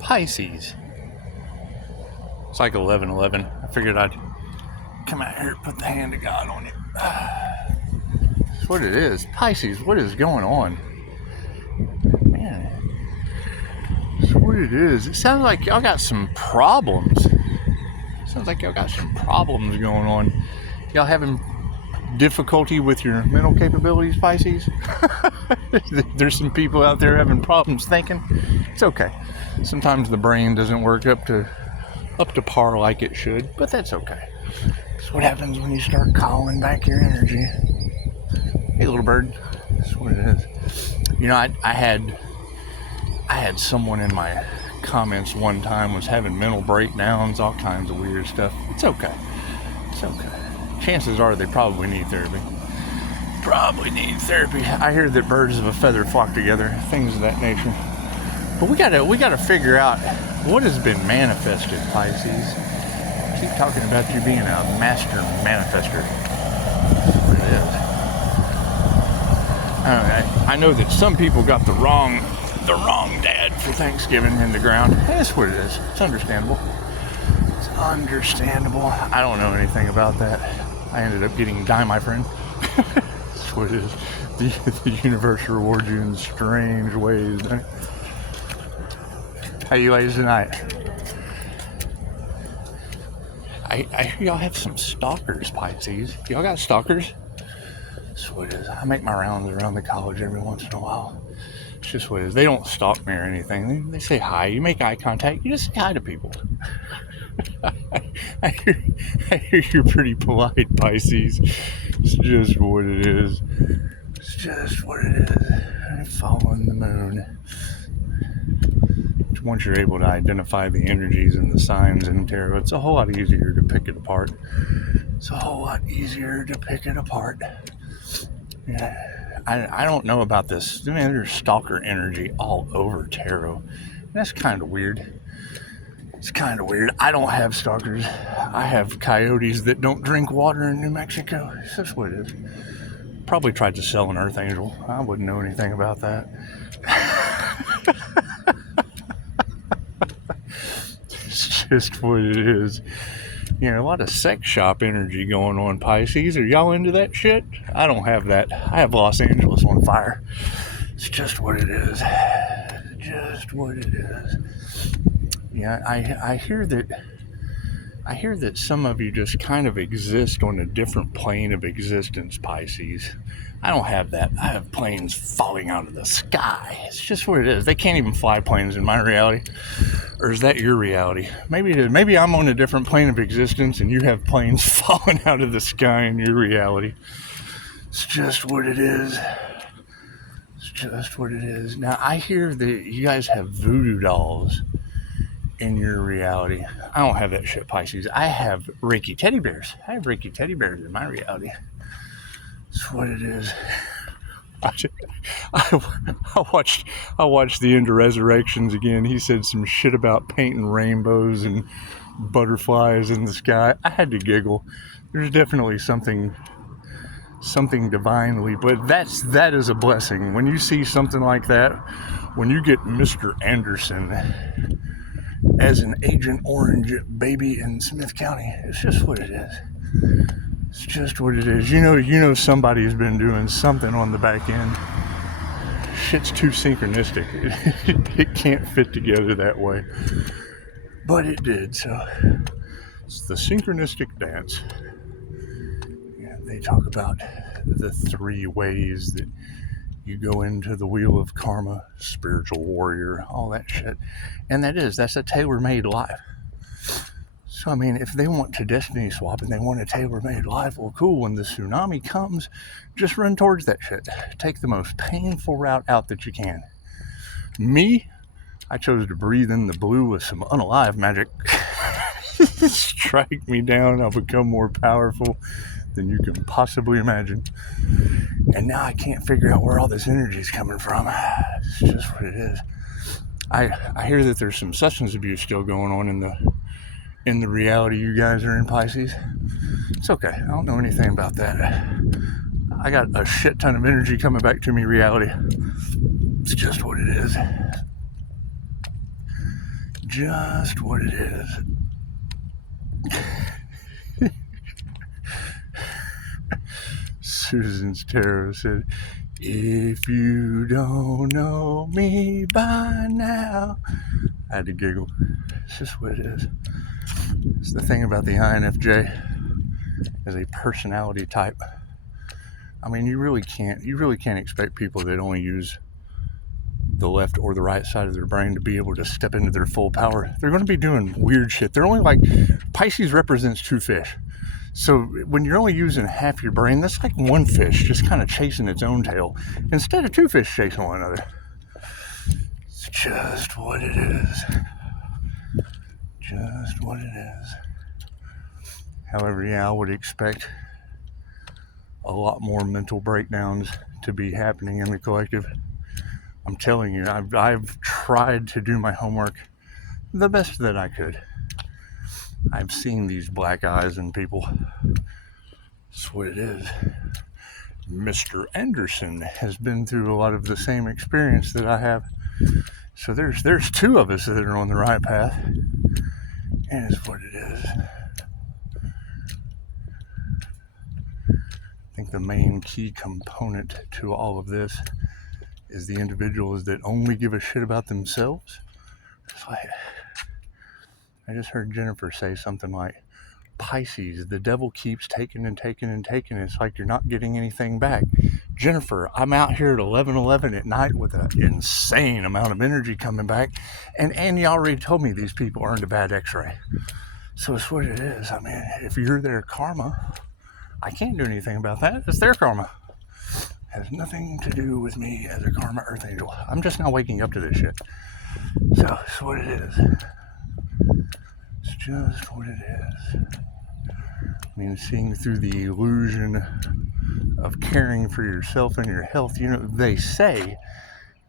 Pisces. It's like 11:11. I figured I'd come out here and put the hand of God on you. That's what it is. Pisces, what is going on? Man, that's what it is. It sounds like y'all got some problems. Sounds like y'all got some problems going on. Y'all having difficulty with your mental capabilities, Pisces? There's some people out there having problems thinking. It's okay. Sometimes the brain doesn't work up to par like it should, but that's okay. That's what happens when you start calling back your energy. Hey, little bird. That's what it is. You know, I had someone in my comments one time was having mental breakdowns, all kinds of weird stuff. It's okay. It's okay. Chances are they probably need therapy. I hear that birds of a feather flock together, things of that nature. But we gotta figure out what has been manifested, Pisces. I keep talking about you being a master manifester. That's what it is. I know that some people got the wrong dad for Thanksgiving in the ground. That's what it is. It's understandable. It's understandable. I don't know anything about that. I ended up getting die, my friend. That's what it is. The universe rewards you in strange ways, doesn't it? How you ladies tonight? I hear y'all have some stalkers, Pisces. Y'all got stalkers? That's what it is. I make my rounds around the college every once in a while. It's just what it is. They don't stalk me or anything. They say hi. You make eye contact. You just say hi to people. I hear you're pretty polite, Pisces. It's just what it is. It's just what it is. Following the moon. Once you're able to identify the energies and the signs in tarot, it's a whole lot easier to pick it apart. Yeah, I don't know about this. I mean, there's stalker energy all over tarot. That's kind of weird. It's kind of weird. I don't have stalkers. I have coyotes that don't drink water in New Mexico. That's what it is. Probably tried to sell an earth angel. I wouldn't know anything about that. It's just what it is. You know, a lot of sex shop energy going on, Pisces. Are y'all into that shit? I don't have that. I have Los Angeles on fire. It's just what it is. Just what it is. Yeah, I hear that some of you just kind of exist on a different plane of existence, Pisces. I don't have that. I have planes falling out of the sky. It's just what it is. They can't even fly planes in my reality. Or is that your reality? Maybe I'm on a different plane of existence and you have planes falling out of the sky in your reality. It's just what it is. It's just what it is. Now, I hear that you guys have voodoo dolls in your reality. I don't have that shit, Pisces. I have Reiki teddy bears. I have Reiki teddy bears in my reality. That's what it is. I watched the End of Resurrections again. He said some shit about painting rainbows and butterflies in the sky. I had to giggle. There's definitely something divinely, but that is a blessing. When you see something like that, when you get Mr. Anderson as an Agent Orange baby in Smith County, it's just what it is. It's just what it is. You know somebody has been doing something on the back end. Shit's too synchronistic. It can't fit together that way. But it did, so it's the synchronistic dance. Yeah, they talk about the 3 ways that you go into the wheel of karma, spiritual warrior, all that shit. And that's a tailor-made life. So, I mean, if they want to destiny swap and they want a tailor-made life, well, cool. When the tsunami comes, just run towards that shit. Take the most painful route out that you can. Me, I chose to breathe in the blue with some unalive magic. Strike me down, I'll become more powerful than you can possibly imagine. And now I can't figure out where all this energy is coming from. It's just what it is. I hear that there's some substance abuse still going on in the reality you guys are in, Pisces. It's okay. I don't know anything about that. I got a shit ton of energy coming back to me, reality. It's just what it is. just what it is. Susan's Tarot said, if you don't know me by now. I had to giggle. It's just what it is. It's the thing about the INFJ as a personality type. I mean, you really can't expect people that only use the left or the right side of their brain to be able to step into their full power. They're going to be doing weird shit. They're only like, Pisces represents 2 fish. So when you're only using half your brain, that's like 1 fish just kind of chasing its own tail instead of 2 fish chasing one another. It's just what it is. Just what it is. However, yeah, I would expect a lot more mental breakdowns to be happening in the collective. I'm telling you, I've tried to do my homework the best that I could. I've seen these black eyes in people. That's what it is. Mr. Anderson has been through a lot of the same experience that I have. So there's 2 of us that are on the right path. And it's what it is. I think the main key component to all of this is the individuals that only give a shit about themselves. It's like, I just heard Jennifer say something like, Pisces, the devil keeps taking and taking and taking. It's like you're not getting anything back. Jennifer, I'm out here at 11:11 at night with an insane amount of energy coming back. And Annie already told me these people earned a bad x-ray. So it's what it is. I mean, if you're their karma, I can't do anything about that. It's their karma. It has nothing to do with me as a karma earth angel. I'm just now waking up to this shit. So it's what it is. It's just what it is. I mean, seeing through the illusion of caring for yourself and your health, you know, they say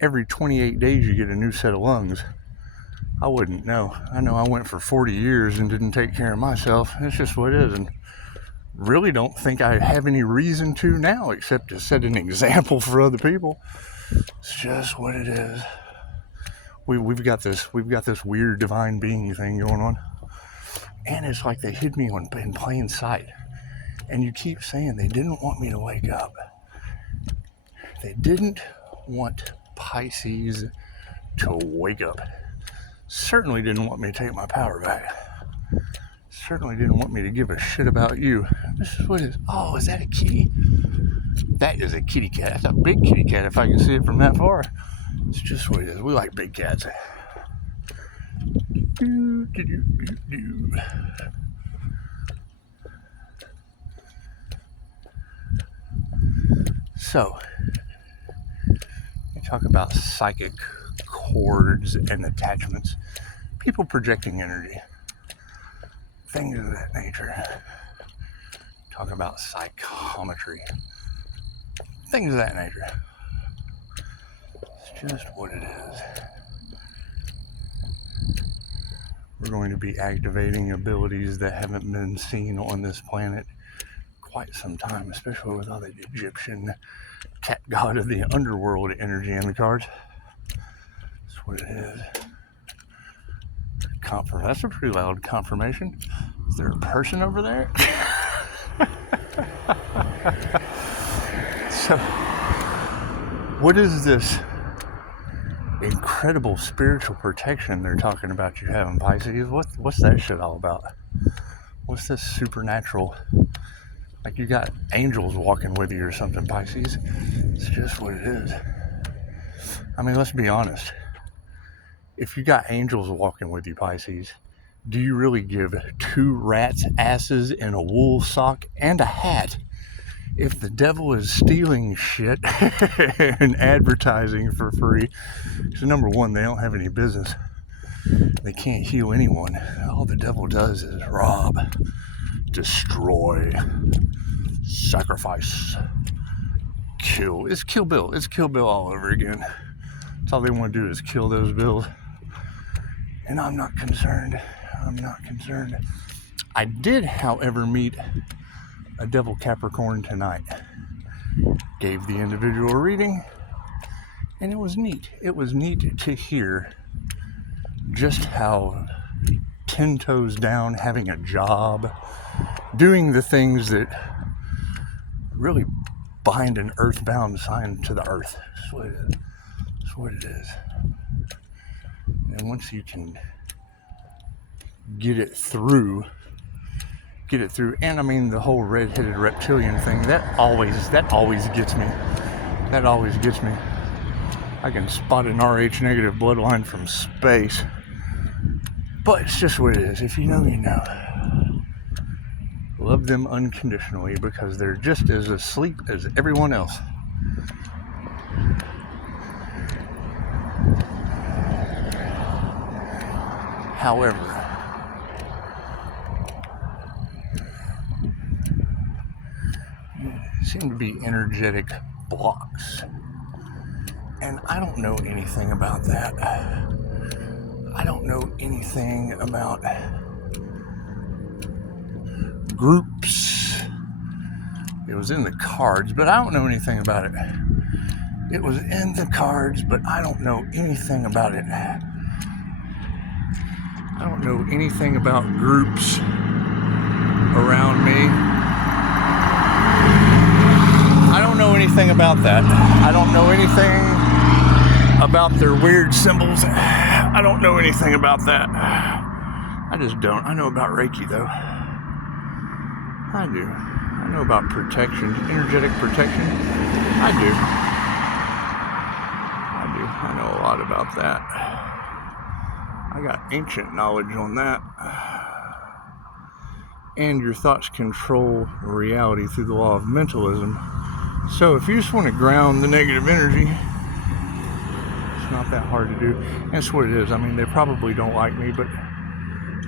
every 28 days you get a new set of lungs. I wouldn't know. I know I went for 40 years and didn't take care of myself. It's just what it is. And really don't think I have any reason to now, except to set an example for other people. It's just what it is. We've got this weird divine being thing going on. And it's like they hid me in plain sight. And you keep saying they didn't want me to wake up. They didn't want Pisces to wake up. Certainly didn't want me to take my power back. Certainly didn't want me to give a shit about you. This is what it is. Oh, is that a kitty? That is a kitty cat. That's a big kitty cat if I can see it from that far. It's just what it is. We like big cats. So, we talk about psychic cords and attachments, people projecting energy, things of that nature. Talk about psychometry, things of that nature. It's just what it is. We're going to be activating abilities that haven't been seen on this planet quite some time, especially with all the Egyptian cat god of the underworld energy in the cards. That's what it is. That's a pretty loud confirmation. Is there a person over there? So, what is this incredible spiritual protection they're talking about you having, Pisces? What's that shit all about? What's this supernatural? Like you got angels walking with you or something, Pisces? It's just what it is. I mean, let's be honest. If you got angels walking with you, Pisces, do you really give 2 rats' asses in a wool sock and a hat if the devil is stealing shit and advertising for free? So number one, they don't have any business. They can't heal anyone. All the devil does is rob, destroy, sacrifice, kill. It's Kill Bill. It's Kill Bill all over again. That's all they want to do is kill those bills. And I'm not concerned. I'm not concerned. I did, however, meet a devil Capricorn tonight. Gave the individual a reading, and it was neat. It was neat to hear just how 10 toes down, having a job, doing the things that really bind an earthbound sign to the earth. That's what it is. That's what it is. And once you can get it through, and I mean the whole red-headed reptilian thing, that always gets me. That always gets me. I can spot an RH negative bloodline from space. But it's just what it is. If you know, you know. Love them unconditionally because they're just as asleep as everyone else. However, there seem to be energetic blocks. And I don't know anything about that. I don't know anything about groups. It was in the cards, but I don't know anything about it. It was in the cards, but I don't know anything about it. I don't know anything about groups around me. I don't know anything about that. I don't know anything about their weird symbols. I don't know anything about that. I just don't. I know about Reiki, though. I do. I know about protection, energetic protection. I do. I know a lot about that. I got ancient knowledge on that. And your thoughts control reality through the law of mentalism. So if you just want to ground the negative energy, it's not that hard to do. That's what it is. I mean, they probably don't like me, but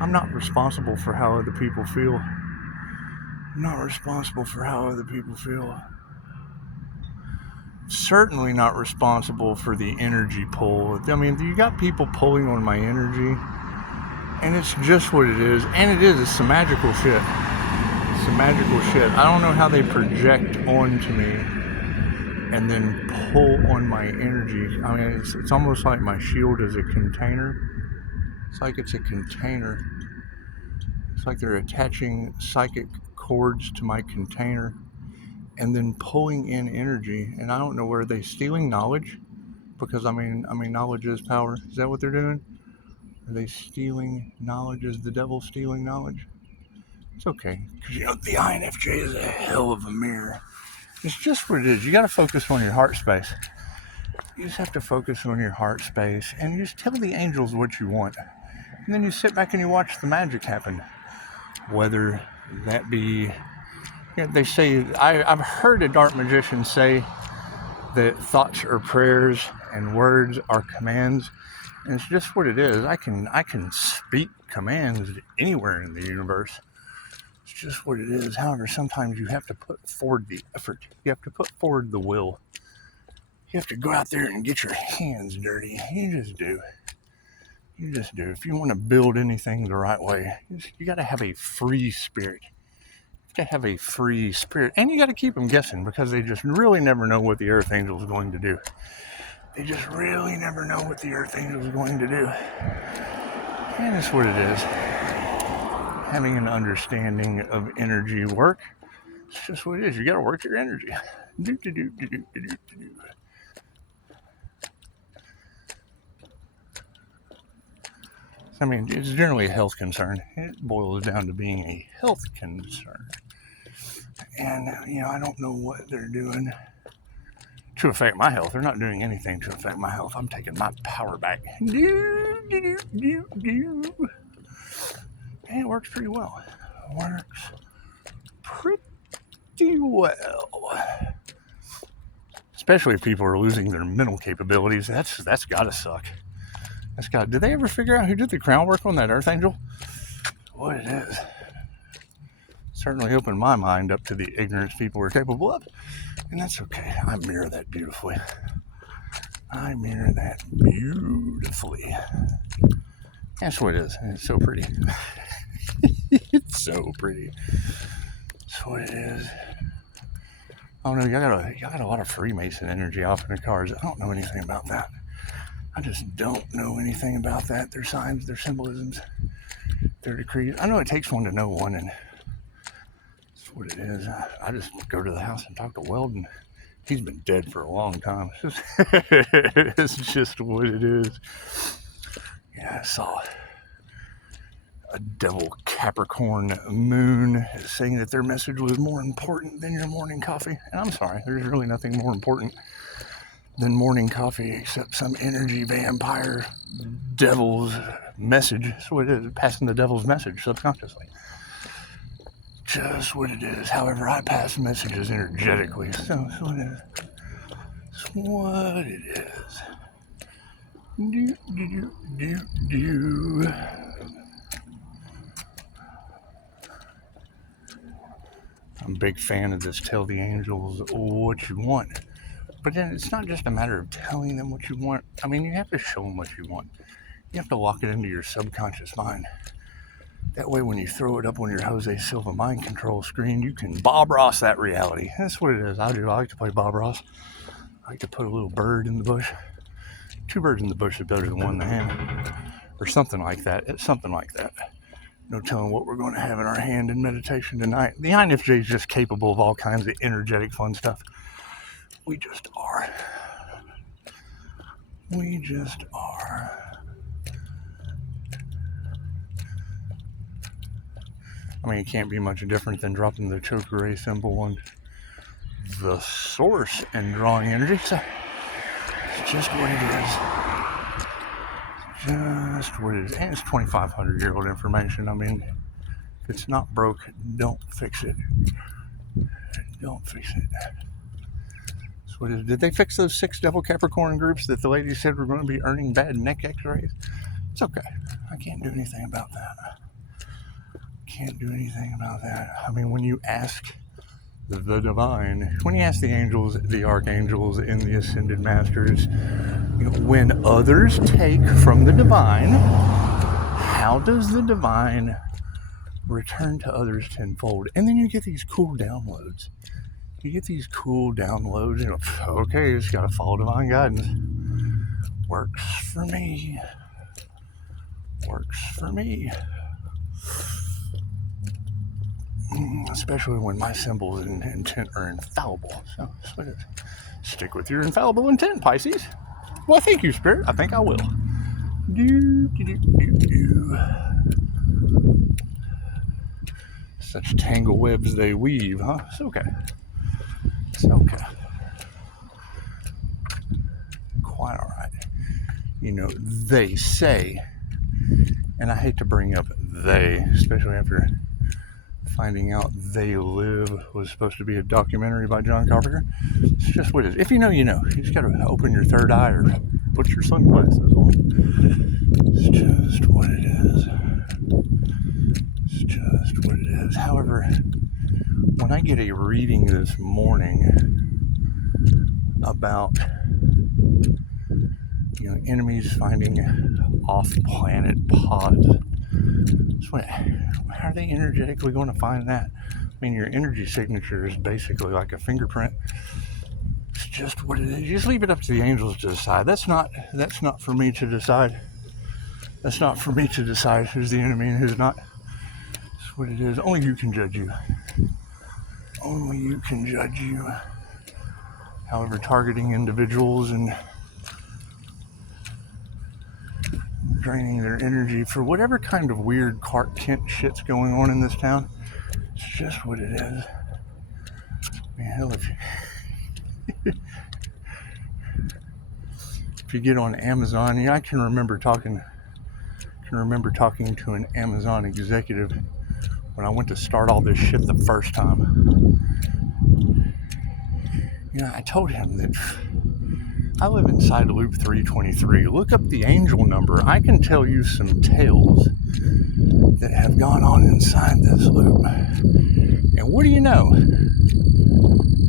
I'm not responsible for how other people feel. I'm not responsible for how other people feel. Certainly not responsible for the energy pull. I mean, you got people pulling on my energy, and it's just what it is. And it is. It's some magical shit. It's some magical shit. I don't know how they project onto me and then pull on my energy. I mean, it's almost like my shield is a container. It's like it's a container. It's like they're attaching psychic cords to my container and then pulling in energy. And I don't know, where they stealing knowledge? Because I mean, knowledge is power. Is that what they're doing? Are they stealing knowledge? Is the devil stealing knowledge? It's okay, because you know the INFJ is a hell of a mirror. It's just what it is. You got to focus on your heart space. You just have to focus on your heart space, and you just tell the angels what you want, and then you sit back and you watch the magic happen. Whether that be, they say, I've heard a dark magician say that thoughts are prayers and words are commands, and it's just what it is. I can speak commands anywhere in the universe. It's just what it is. However, sometimes you have to put forward the effort. You have to put forward the will. You have to go out there and get your hands dirty. You just do. You just do. If you want to build anything the right way, you got to have a free spirit. You got to have a free spirit. And you got to keep them guessing, because they just really never know what the Earth Angel is going to do. They just really never know what the Earth Angel is going to do. And that's what it is. Having an understanding of energy work, it's just what it is. You got to work your energy. I mean, it's generally a health concern. It boils down to being a health concern. And, you know, I don't know what they're doing to affect my health. They're not doing anything to affect my health. I'm taking my power back. And it works pretty well. It works pretty well. Especially if people are losing their mental capabilities. That's gotta suck. Did they ever figure out who did the crown work on that Earth Angel? What it is. Certainly opened my mind up to the ignorance people are capable of. And that's okay. I mirror that beautifully. That's what it is. And it's so pretty. It's so pretty. That's what it is. Oh no, y'all got a lot of Freemason energy off in the cards. I don't know anything about that. I just don't know anything about that. Their signs, their symbolisms, their decrees. I know it takes one to know one, and that's what it is. I just go to the house and talk to Weldon. He's been dead for a long time. It's just what it is. Yeah, I saw a devil Capricorn moon saying that their message was more important than your morning coffee. And I'm sorry, there's really nothing more important than morning coffee except some energy vampire devil's message. That's what it is, passing the devil's message subconsciously. Just what it is. However, I pass messages energetically. So that's what it is. That's what it is. Do. I'm a big fan of this tell the angels what you want. But then it's not just a matter of telling them what you want. I mean, you have to show them what you want. You have to lock it into your subconscious mind. That way, when you throw it up on your Jose Silva mind control screen, you can Bob Ross that reality. That's what it is. I do. I like to play Bob Ross. I like to put a little bird in the bush. 2 birds in the bush is better than 1 in the hand. Or something like that. It's something like that. No telling what we're going to have in our hand in meditation tonight. The INFJ is just capable of all kinds of energetic fun stuff. We just are. We just are. I mean, it can't be much different than dropping the Chokure symbol on the source and drawing energy. So it's just what it is. Just what it is. And it's 2,500-year-old information. I mean, if it's not broke, don't fix it. Don't fix it. That's what it is. Did they fix those 6 Devil Capricorn groups that the lady said were going to be earning bad neck x-rays? It's okay. I can't do anything about that. Can't do anything about that. I mean, when you ask the divine, when you ask the angels, the archangels, and the ascended masters, you know, when others take from the divine, how does the divine return to others tenfold? And then you get these cool downloads. You get these cool downloads. You know, okay, just gotta follow divine guidance. Works for me. Works for me. Especially when my symbols and intent are infallible. So stick with your infallible intent, Pisces. Well, thank you, Spirit. I think I will. Such tangle webs they weave, huh? It's okay. It's okay. Quite all right. You know, they say, and I hate to bring up they, especially after finding out They Live was supposed to be a documentary by John Carpenter. It's just what it is. If you know, you know. You just got to open your third eye or put your sunglasses on. It's just what it is. It's just what it is. However, when I get a reading this morning about, you know, enemies finding off-planet pods, how are they energetically going to find that? I mean, your energy signature is basically like a fingerprint. It's just what it is. You just leave it up to the angels to decide. That's not for me to decide. That's not for me to decide who's the enemy and who's not. That's what it is. Only you can judge you. Only you can judge you. However, targeting individuals and draining their energy for whatever kind of weird Clark Kent shit's going on in this town. It's just what it is. I mean, hell, if you get on Amazon, yeah, I can remember talking to an Amazon executive when I went to start all this shit the first time. You know, I told him that I live inside loop 323. Look up the angel number. I can tell you some tales that have gone on inside this loop. And what do you know?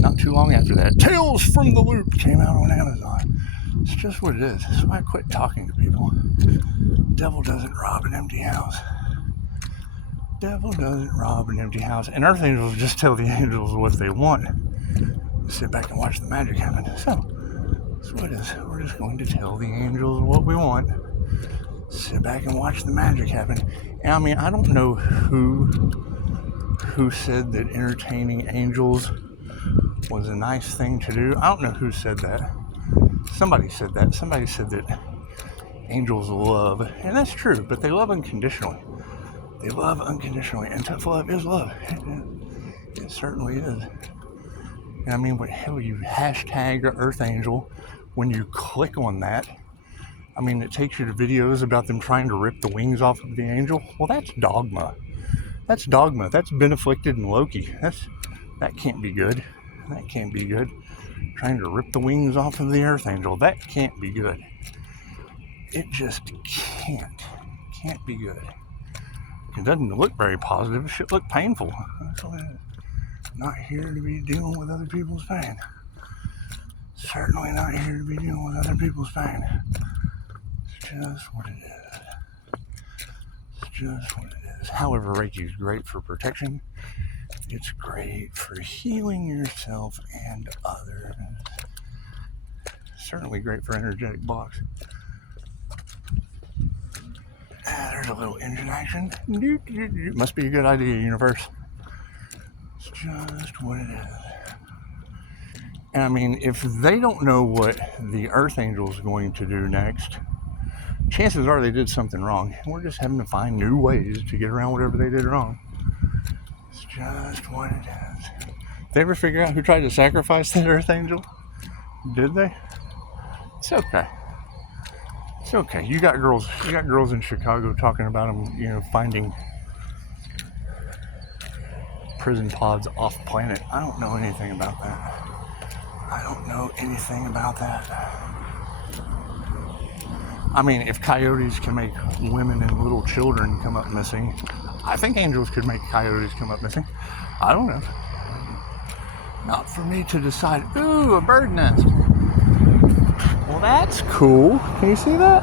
Not too long after that, Tales from the Loop came out on Amazon. It's just what it is. That's why I quit talking to people. Devil doesn't rob an empty house. Devil doesn't rob an empty house. And earth angels just tell the angels what they want. Sit back and watch the magic happen. So So we're just going to tell the angels what we want. Sit back and watch the magic happen. And I mean, I don't know who said that entertaining angels was a nice thing to do. I don't know who said that. Somebody said that. Somebody said that angels love, and that's true, but they love unconditionally. They love unconditionally, and tough love is love. It certainly is. And I mean, hell, you hashtag Earth Angel, when you click on that, I mean, it takes you to videos about them trying to rip the wings off of the angel. Well, that's dogma. That's dogma. That's been afflicted in Loki. That can't be good. That can't be good. Trying to rip the wings off of the Earth Angel. That can't be good. It just can't be good. It doesn't look very positive. It should look painful. That's what it is. Not here to be dealing with other people's pain. Certainly not here to be dealing with other people's pain. It's just what it is. It's just what it is. However, Reiki is great for protection. It's great for healing yourself and others. Certainly great for energetic blocks. There's a little engine action. Must be a good idea, universe. It's just what it is. And I mean, if they don't know what the Earth Angel is going to do next, chances are they did something wrong. We're just having to find new ways to get around whatever they did wrong. It's just what it is. Did they ever figure out who tried to sacrifice that Earth Angel? Did they? It's okay. It's okay. You got girls in Chicago talking about them, finding prison pods off planet. I don't know anything about that. I mean, if coyotes can make women and little children come up missing, I think angels could make coyotes come up missing. I don't know. Not for me to decide. Ooh, a bird nest. Well, that's cool. Can you see that?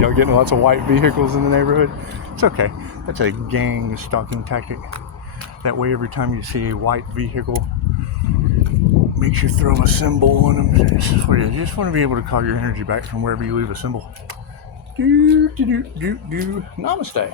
Y'all getting lots of white vehicles in the neighborhood? It's okay. That's a gang stalking tactic. That way, every time you see a white vehicle, makes you throw a symbol on them. You just want to be able to call your energy back from wherever you leave a symbol. Namaste.